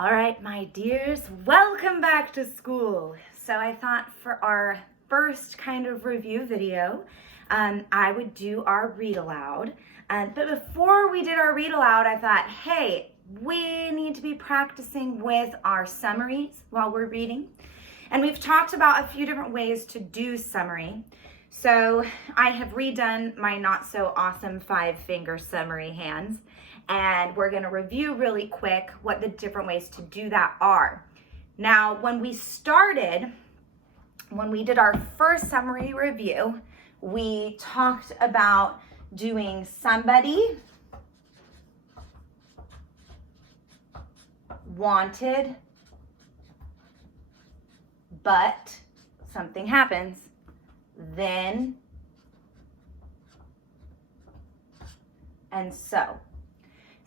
All right, my dears, welcome back to school. So I thought for our first kind of review video, I would do our read aloud. But before we did our read aloud, I thought, hey, we need to be practicing with our summaries while we're reading. And we've talked about a few different ways to do summary. So I have redone my not so awesome 5-finger summary hands. And we're going to review really quick what the different ways to do that are. Now, when we did our first summary review, we talked about doing somebody, wanted, but something happens, then, and so.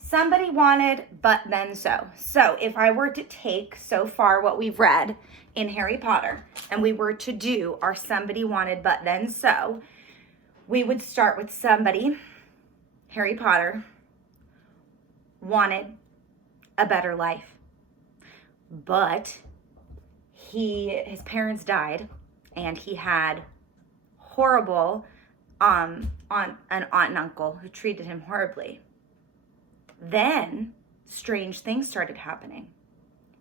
Somebody wanted, but then so. So if I were to take so far what we've read in Harry Potter and we were to do our somebody wanted, but then so, we would start with somebody, Harry Potter, wanted a better life. But his parents died and he had horrible an aunt and uncle who treated him horribly. Then strange things started happening,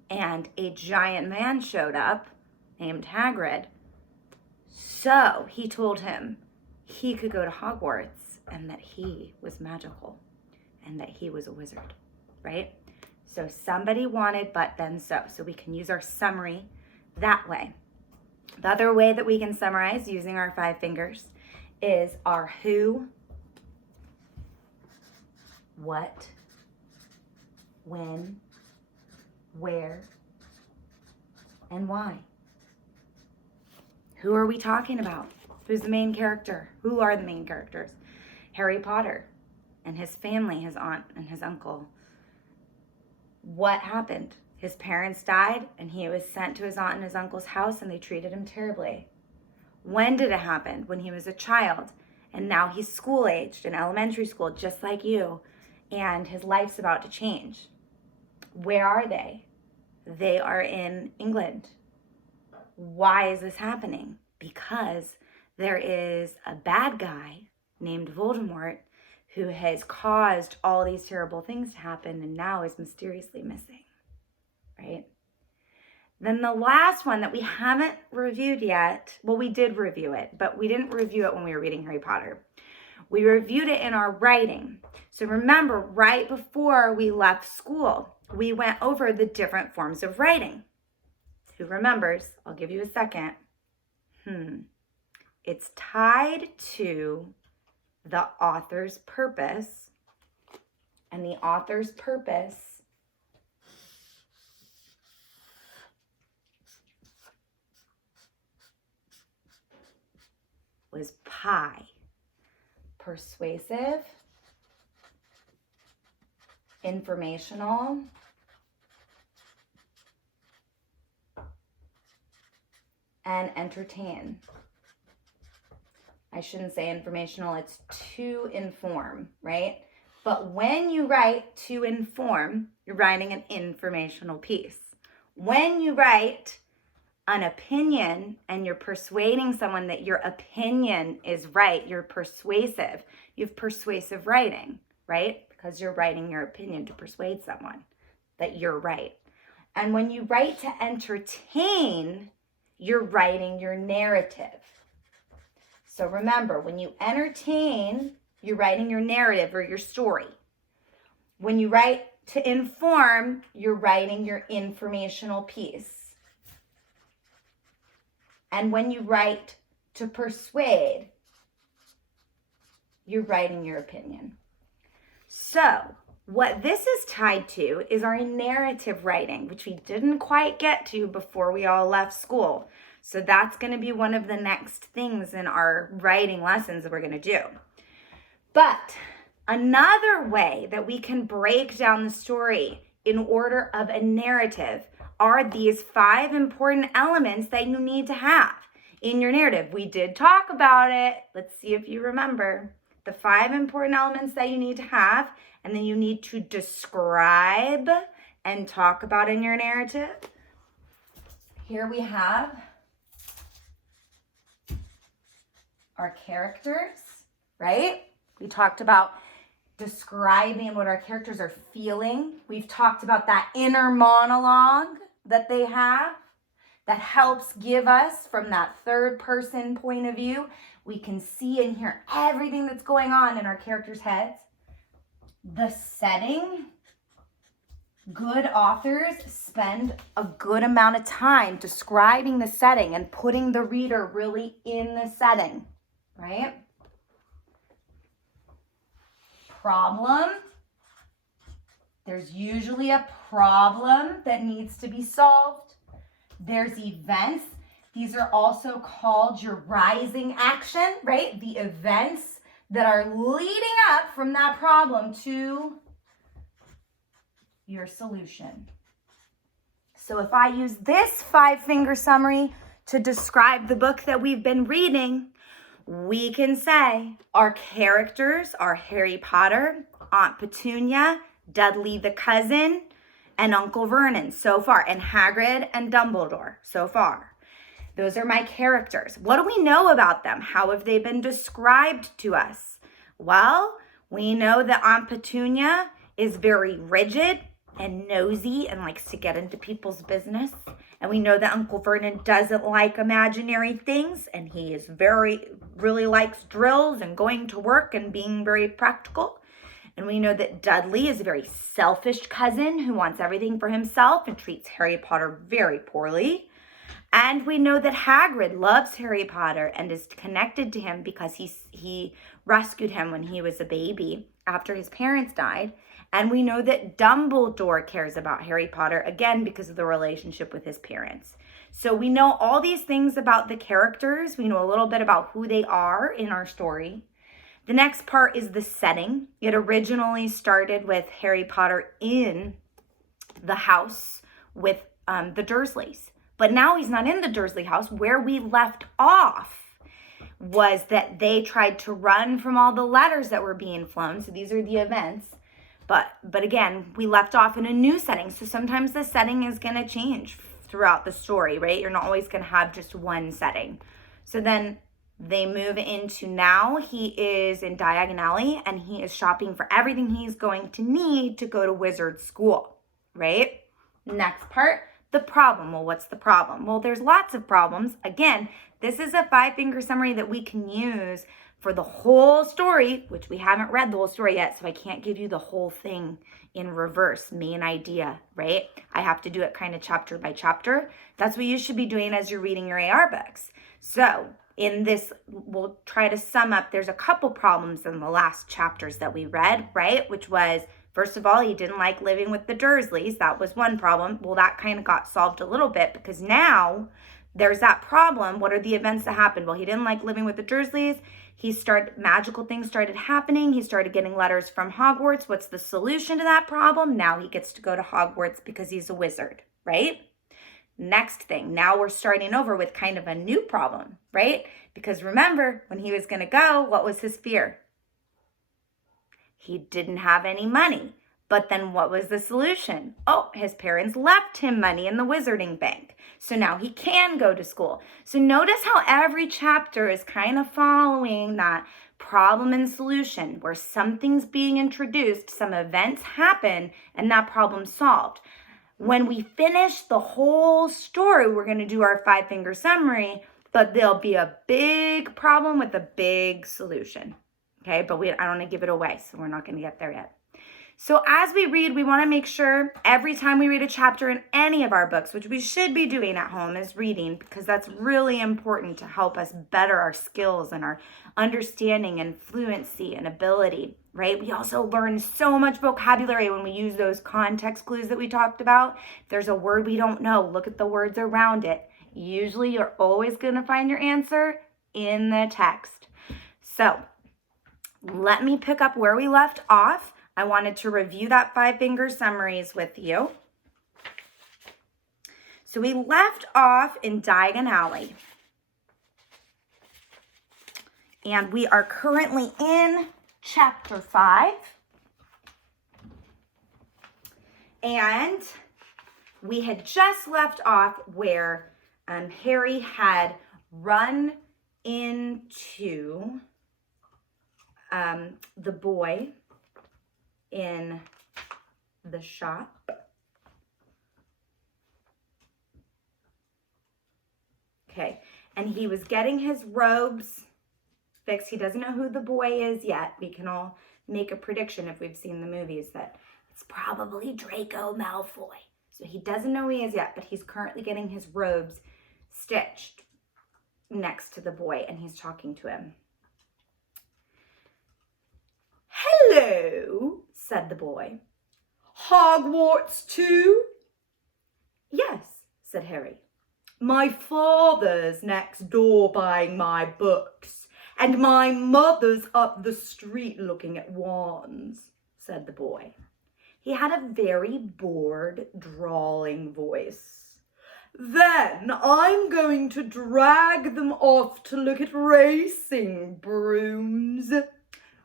and a giant man showed up named Hagrid. So he told him he could go to Hogwarts and that he was magical and that he was a wizard, right? So somebody wanted, but then so. So we can use our summary that way. The other way that we can summarize using our 5 fingers is our who, what, when, where, and why. Who are we talking about? Who's the main character? Who are the main characters? Harry Potter and his family, his aunt and his uncle. What happened? His parents died and he was sent to his aunt and his uncle's house and they treated him terribly. When did it happen? When he was a child. And now he's school-aged in elementary school, just like you. And his life's about to change. Where are they? They are in England. Why is this happening? Because there is a bad guy named Voldemort who has caused all these terrible things to happen and now is mysteriously missing, right? Then the last one that we haven't reviewed yet, well, we did review it, but we didn't review it when we were reading Harry Potter. We reviewed it in our writing. So remember, right before we left school, we went over the different forms of writing. Who remembers? I'll give you a second. It's tied to the author's purpose, and the author's purpose was pi. Persuasive, informational, and entertain. I shouldn't say informational, it's to inform, right? But when you write to inform, you're writing an informational piece. When you write an opinion and you're persuading someone that your opinion is right, you're persuasive. You have persuasive writing, right? Because you're writing your opinion to persuade someone that you're right. And when you write to entertain, you're writing your narrative. So remember, when you entertain, you're writing your narrative or your story. When you write to inform, you're writing your informational piece. And when you write to persuade, you're writing your opinion. So what this is tied to is our narrative writing, which we didn't quite get to before we all left school. So that's going to be one of the next things in our writing lessons that we're going to do. But another way that we can break down the story in order of a narrative are these 5 important elements that you need to have in your narrative. We did talk about it. Let's see if you remember. The 5 important elements that you need to have, and then you need to describe and talk about in your narrative. Here we have our characters, right? We talked about describing what our characters are feeling. We've talked about that inner monologue that they have that helps give us, from that third person point of view, we can see and hear everything that's going on in our characters' heads. The setting. Good authors spend a good amount of time describing the setting and putting the reader really in the setting, right? Problem. There's usually a problem that needs to be solved. There's events. These are also called your rising action, right? The events that are leading up from that problem to your solution. So if I use this 5-finger summary to describe the book that we've been reading, we can say our characters are Harry Potter, Aunt Petunia, Dudley the cousin, and Uncle Vernon so far, and Hagrid and Dumbledore so far. Those are my characters. What do we know about them? How have they been described to us? Well, we know that Aunt Petunia is very rigid and nosy and likes to get into people's business. And we know that Uncle Vernon doesn't like imaginary things, and he is really likes drills and going to work and being very practical. And we know that Dudley is a very selfish cousin who wants everything for himself and treats Harry Potter very poorly. And we know that Hagrid loves Harry Potter and is connected to him because he rescued him when he was a baby after his parents died. And we know that Dumbledore cares about Harry Potter, again, because of the relationship with his parents. So we know all these things about the characters. We know a little bit about who they are in our story. The next part is the setting. It originally started with Harry Potter in the house with the Dursleys. But now he's not in the Dursley house. Where we left off was that they tried to run from all the letters that were being flown. So these are the events. But again, we left off in a new setting. So sometimes the setting is going to change throughout the story, right? You're not always going to have just one setting. So then they move into now he is in Diagon Alley and he is shopping for everything he's going to need to go to wizard school, right? Next part, the problem. Well, what's the problem? Well, there's lots of problems. Again, this is a 5-finger summary that we can use for the whole story, which we haven't read the whole story yet, so I can't give you the whole thing in reverse, main idea, right? I have to do it kind of chapter by chapter. That's what you should be doing as you're reading your AR books. So in this, we'll try to sum up. There's a couple problems in the last chapters that we read, right? Which was, first of all, he didn't like living with the Dursleys. That was one problem. Well, that kind of got solved a little bit because now there's that problem. What are the events that happened? Well, he didn't like living with the Dursleys. Magical things started happening. He started getting letters from Hogwarts. What's the solution to that problem? Now he gets to go to Hogwarts because he's a wizard, right? Next thing, now we're starting over with kind of a new problem, right? Because remember, when he was going to go, what was his fear? He didn't have any money. But then what was the solution? Oh, his parents left him money in the wizarding bank. So now he can go to school. So notice how every chapter is kind of following that problem and solution where something's being introduced, some events happen, and that problem's solved. When we finish the whole story, we're going to do our 5-finger summary, but there'll be a big problem with a big solution. Okay, but I don't want to give it away, so we're not going to get there yet. So as we read, we want to make sure every time we read a chapter in any of our books, which we should be doing at home, is reading, because that's really important to help us better our skills and our understanding and fluency and ability, right? We also learn so much vocabulary when we use those context clues that we talked about. If there's a word we don't know, look at the words around it. Usually you're always going to find your answer in the text. So let me pick up where we left off. I wanted to review that 5-finger summaries with you. So we left off in Diagon Alley. And we are currently in chapter 5. And we had just left off where Harry had run into the boy in the shop. Okay, and he was getting his robes fixed. He doesn't know who the boy is yet. We can all make a prediction if we've seen the movies that it's probably Draco Malfoy. So he doesn't know who he is yet, but he's currently getting his robes stitched next to the boy, and he's talking to him. "Hello," said the boy. "Hogwarts too?" "Yes," said Harry. "My father's next door buying my books, and my mother's up the street looking at wands," said the boy. He had a very bored, drawling voice. "Then I'm going to drag them off to look at racing brooms.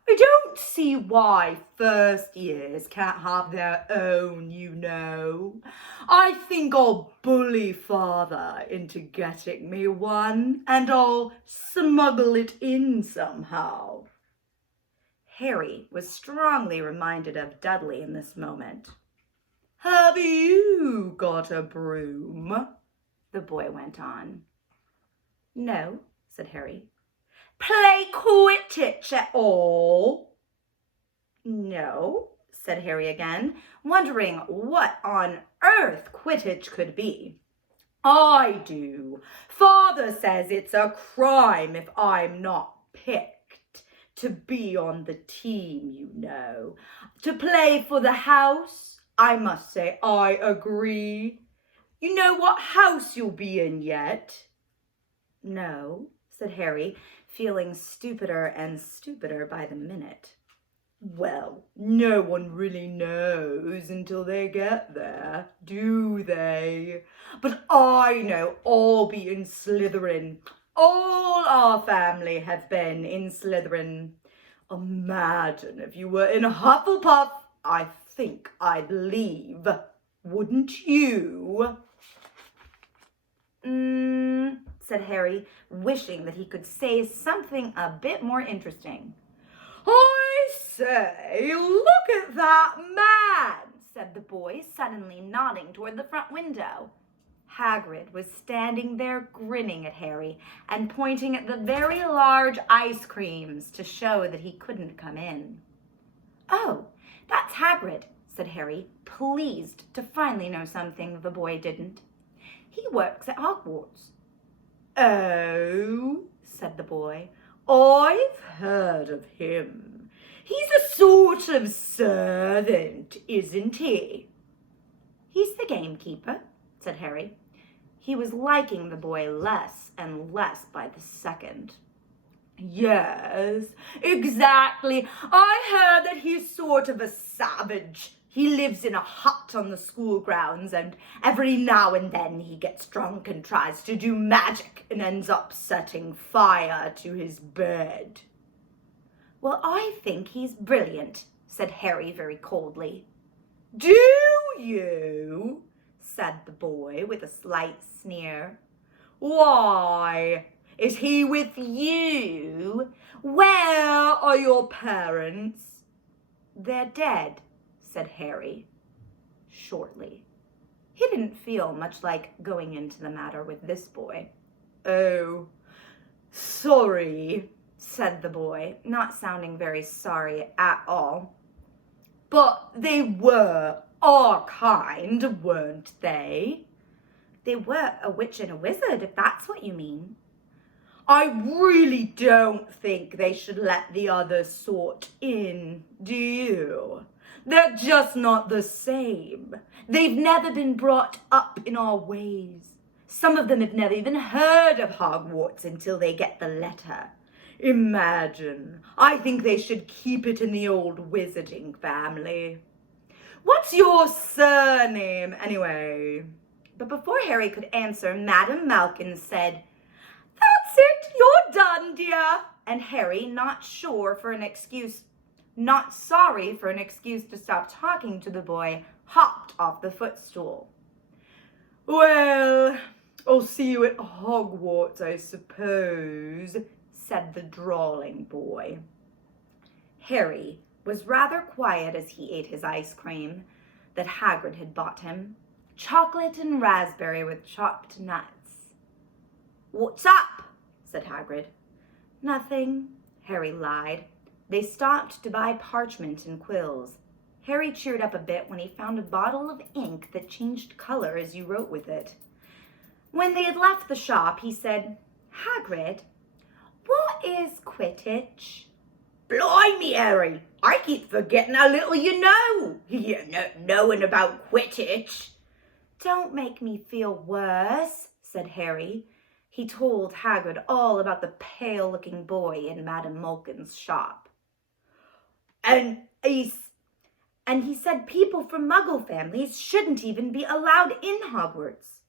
I don't see why first years can't have their own, you know. I think I'll bully father into getting me one, and I'll smuggle it in somehow." Harry was strongly reminded of Dudley in this moment. "Have you got a broom?" the boy went on. "No," said Harry. "Play Quidditch at all?" "No," said Harry again, wondering what on earth Quidditch could be. "I do. Father says it's a crime if I'm not picked to be on the team, you know. To play for the house, I must say I agree. You know what house you'll be in yet?" "No," said Harry, feeling stupider and stupider by the minute. "Well, no one really knows until they get there, do they? But I know I'll be in Slytherin. All our family have been in Slytherin. Imagine if you were in Hufflepuff. I think I'd leave. Wouldn't you?" Said Harry, wishing that he could say something a bit more interesting. "I say, look at that man," said the boy, suddenly nodding toward the front window. Hagrid was standing there grinning at Harry and pointing at the very large ice creams to show that he couldn't come in. "Oh, that's Hagrid," said Harry, pleased to finally know something the boy didn't. "He works at Hogwarts." "Oh," said the boy, "I've heard of him. He's a sort of servant, isn't he?" "He's the gamekeeper," said Harry. He was liking the boy less and less by the second. "Yes, exactly. I heard that he's sort of a savage. He lives in a hut on the school grounds, and every now and then he gets drunk and tries to do magic and ends up setting fire to his bed." "Well, I think he's brilliant," said Harry very coldly. "Do you?" said the boy with a slight sneer. "Why? Is he with you? Where are your parents?" "They're dead," said Harry, shortly. He didn't feel much like going into the matter with this boy. "Oh, sorry," said the boy, not sounding very sorry at all. "But they were our kind, weren't they?" "They were a witch and a wizard, if that's what you mean." "I really don't think they should let the other sort in, do you? They're just not the same. They've never been brought up in our ways. Some of them have never even heard of Hogwarts until they get the letter. Imagine. I think they should keep it in the old wizarding family. What's your surname, anyway?" But before Harry could answer, Madame Malkin said, "That's it, you're done, dear." And Harry, not sure for an excuse, not sorry for an excuse to stop talking to the boy, hopped off the footstool. "Well, I'll see you at Hogwarts, I suppose," said the drawling boy. Harry was rather quiet as he ate his ice cream that Hagrid had bought him, chocolate and raspberry with chopped nuts. "What's up?" said Hagrid. "Nothing," Harry lied. They stopped to buy parchment and quills. Harry cheered up a bit when he found a bottle of ink that changed color as you wrote with it. When they had left the shop, he said, "Hagrid, what is Quidditch?" "Blimey, Harry, I keep forgetting how little you know. You're not knowing about Quidditch." "Don't make me feel worse," said Harry. He told Hagrid all about the pale-looking boy in Madame Malkin's shop. And he said people from Muggle families shouldn't even be allowed in Hogwarts.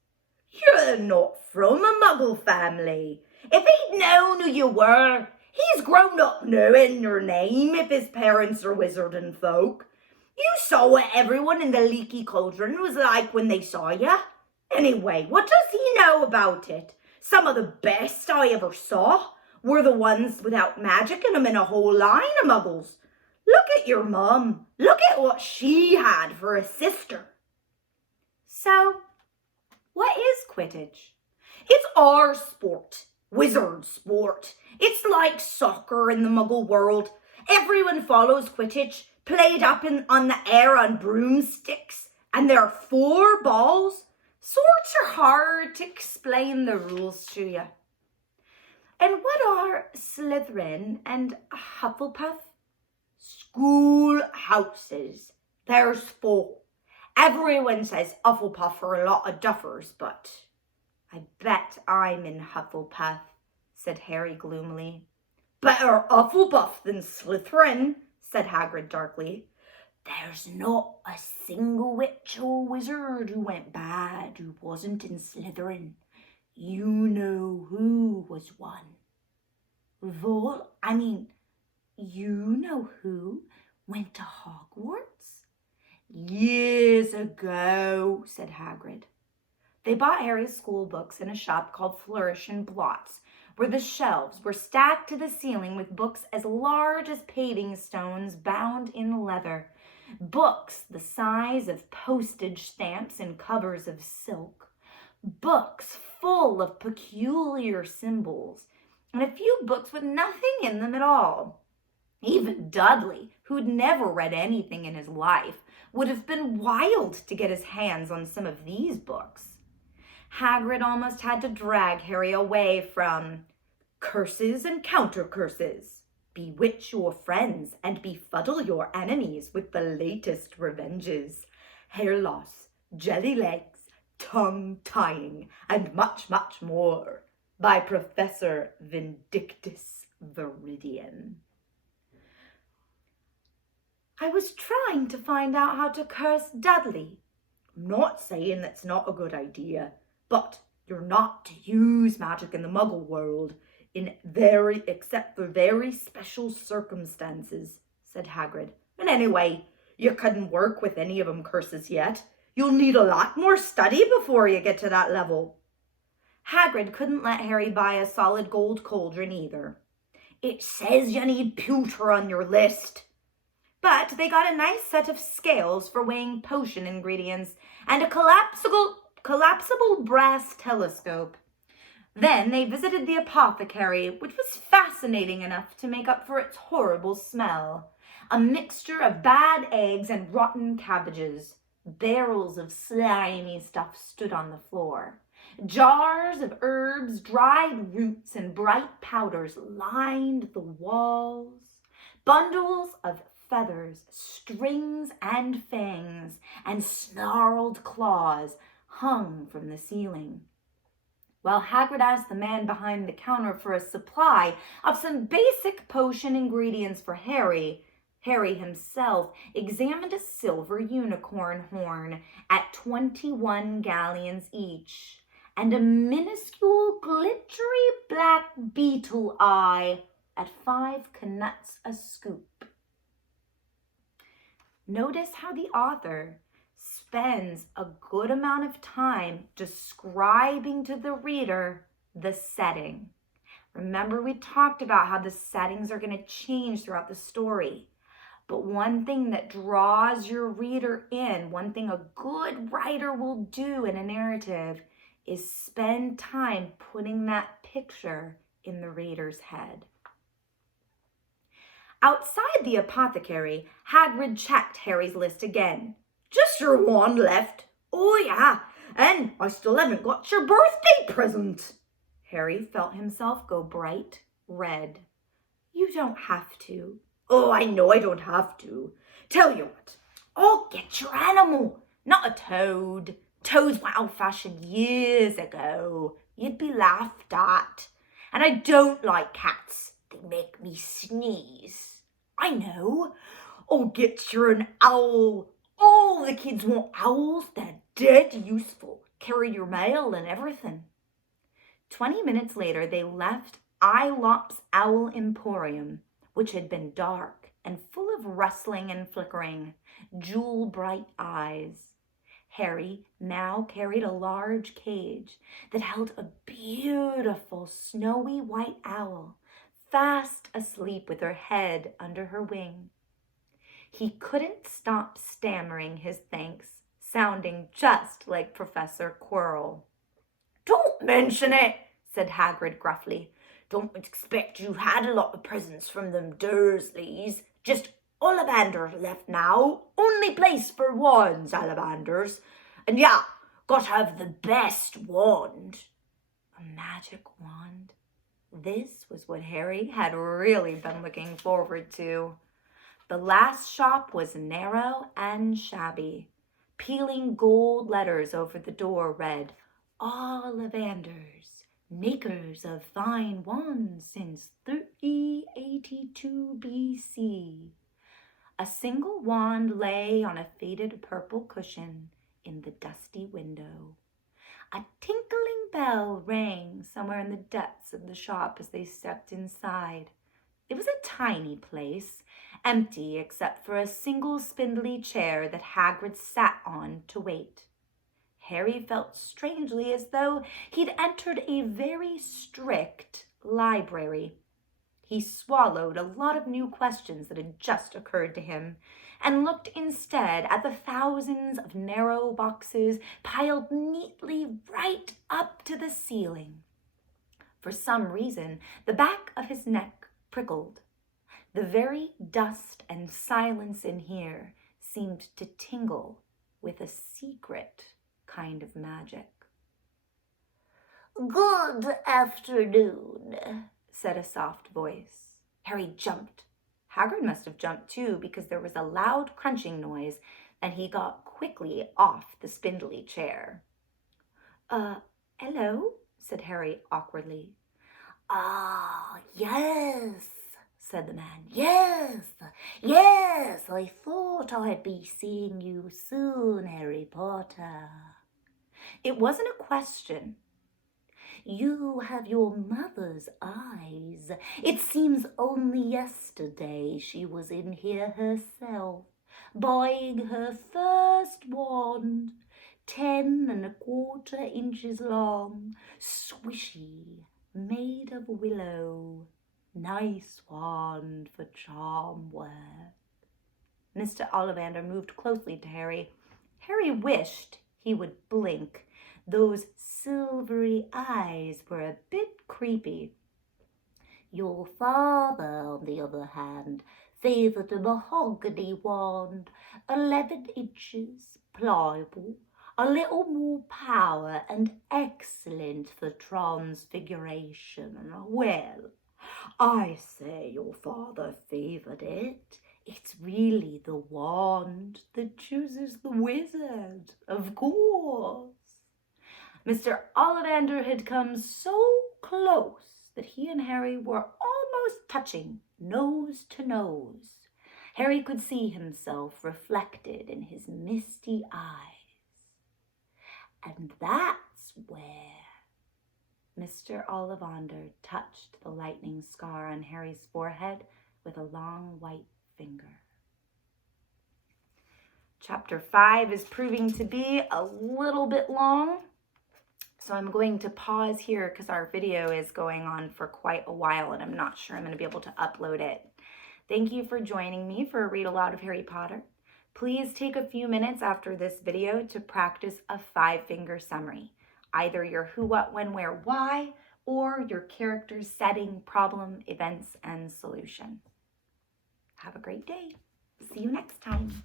"You're not from a Muggle family. If he'd known who you were, he's grown up knowing your name if his parents are wizarding folk. You saw what everyone in the Leaky Cauldron was like when they saw you. Anyway, what does he know about it? Some of the best I ever saw were the ones without magic in them in a whole line of muggles. Look at your mum. Look at what she had for a sister." "So, what is Quidditch?" "It's our sport. Wizard sport. It's like soccer in the Muggle world. Everyone follows Quidditch, played up on the air on broomsticks, and there are 4 balls. Sorts are hard to explain the rules to you." "And what are Slytherin and Hufflepuff?" "Schoolhouses. There's 4. Everyone says Hufflepuff are a lot of duffers, but..." "I bet I'm in Hufflepuff," said Harry gloomily. "Better Hufflepuff than Slytherin," said Hagrid darkly. "There's not a single witch or wizard who went bad who wasn't in Slytherin. You know who was one." You know who went to Hogwarts?" "Years ago," said Hagrid. They bought Harry's school books in a shop called Flourish and Blots, where the shelves were stacked to the ceiling with books as large as paving stones bound in leather. Books the size of postage stamps in covers of silk. Books full of peculiar symbols, and a few books with nothing in them at all. Even Dudley, who'd never read anything in his life, would have been wild to get his hands on some of these books. Hagrid almost had to drag Harry away from Curses and Counter Curses, Bewitch Your Friends and Befuddle Your Enemies with the Latest Revenges, Hair Loss, Jelly Legs, Tongue Tying, and much, much more by Professor Vindictus Viridian. "I was trying to find out how to curse Dudley." "I'm not saying that's not a good idea, but you're not to use magic in the Muggle world except for very special circumstances," said Hagrid. "And anyway, you couldn't work with any of them curses yet. You'll need a lot more study before you get to that level." Hagrid couldn't let Harry buy a solid gold cauldron either. "It says you need pewter on your list." But they got a nice set of scales for weighing potion ingredients and a collapsible brass telescope. Then they visited the apothecary, which was fascinating enough to make up for its horrible smell. A mixture of bad eggs and rotten cabbages. Barrels of slimy stuff stood on the floor. Jars of herbs, dried roots, and bright powders lined the walls. Bundles of feathers, strings, and fangs, and snarled claws hung from the ceiling. While Hagrid asked the man behind the counter for a supply of some basic potion ingredients for Harry, Harry himself examined a silver unicorn horn at 21 galleons each, and a minuscule glittery black beetle eye at 5 knuts a scoop. Notice how the author spends a good amount of time describing to the reader the setting. Remember, we talked about how the settings are going to change throughout the story. But one thing that draws your reader in, one thing a good writer will do in a narrative, is spend time putting that picture in the reader's head. Outside the apothecary, Hagrid checked Harry's list again. Just your wand left. Oh yeah, and I still haven't got your birthday present. Harry felt himself go bright red. You don't have to. Oh, I know I don't have to. Tell you what, I'll get your animal. Not a toad. Toads went old-fashioned years ago. You'd be laughed at. And I don't like cats. They make me sneeze. I know. I'll get you an owl. All the kids want owls. They're dead useful. Carry your mail and everything. 20 minutes later, they left Ilop's Owl Emporium, which had been dark and full of rustling and flickering, jewel-bright eyes. Harry now carried a large cage that held a beautiful snowy white owl, fast asleep with her head under her wing. He couldn't stop stammering his thanks, sounding just like Professor Quirrell. Don't mention it, said Hagrid gruffly. Don't expect you've had a lot of presents from them Dursleys. Just Ollivanders left now. Only place for wands, Ollivanders. And yeah, got to have the best wand. A magic wand? This was what Harry had really been looking forward to. The last shop was narrow and shabby. Peeling gold letters over the door read, Ollivanders, makers of fine wands since 3082 BC. A single wand lay on a faded purple cushion in the dusty window. A tinkling bell rang somewhere in the depths of the shop as they stepped inside. It was a tiny place, empty except for a single spindly chair that Hagrid sat on to wait. Harry felt strangely as though he'd entered a very strict library. He swallowed a lot of new questions that had just occurred to him and looked instead at the thousands of narrow boxes piled neatly right up to the ceiling. For some reason, the back of his neck prickled. The very dust and silence in here seemed to tingle with a secret kind of magic. Good afternoon, said a soft voice. Harry jumped. Hagrid must have jumped too, because there was a loud crunching noise, and he got quickly off the spindly chair. Hello, said Harry awkwardly. Ah, yes, said the man. Yes, I thought I'd be seeing you soon, Harry Potter. It wasn't a question. You have your mother's eyes. It seems only yesterday she was in here herself, buying her first wand, 10 1/4 inches long, swishy, made of willow. Nice wand for charm work. Mr. Ollivander moved closely to Harry. Harry wished he would blink. Those silvery eyes were a bit creepy. Your father, on the other hand, favoured a mahogany wand, 11 inches, pliable, a little more power and excellent for transfiguration. Well, I say your father favoured it. It's really the wand that chooses the wizard, of course. Mr. Ollivander had come so close that he and Harry were almost touching, nose to nose. Harry could see himself reflected in his misty eyes. And that's where Mr. Ollivander touched the lightning scar on Harry's forehead with a long white finger. Chapter 5 is proving to be a little bit long. So I'm going to pause here because our video is going on for quite a while and I'm not sure I'm going to be able to upload it. Thank you for joining me for a read aloud of Harry Potter. Please take a few minutes after this video to practice a 5-finger summary. Either your who, what, when, where, why, or your character's setting, problem, events, and solution. Have a great day. See you next time.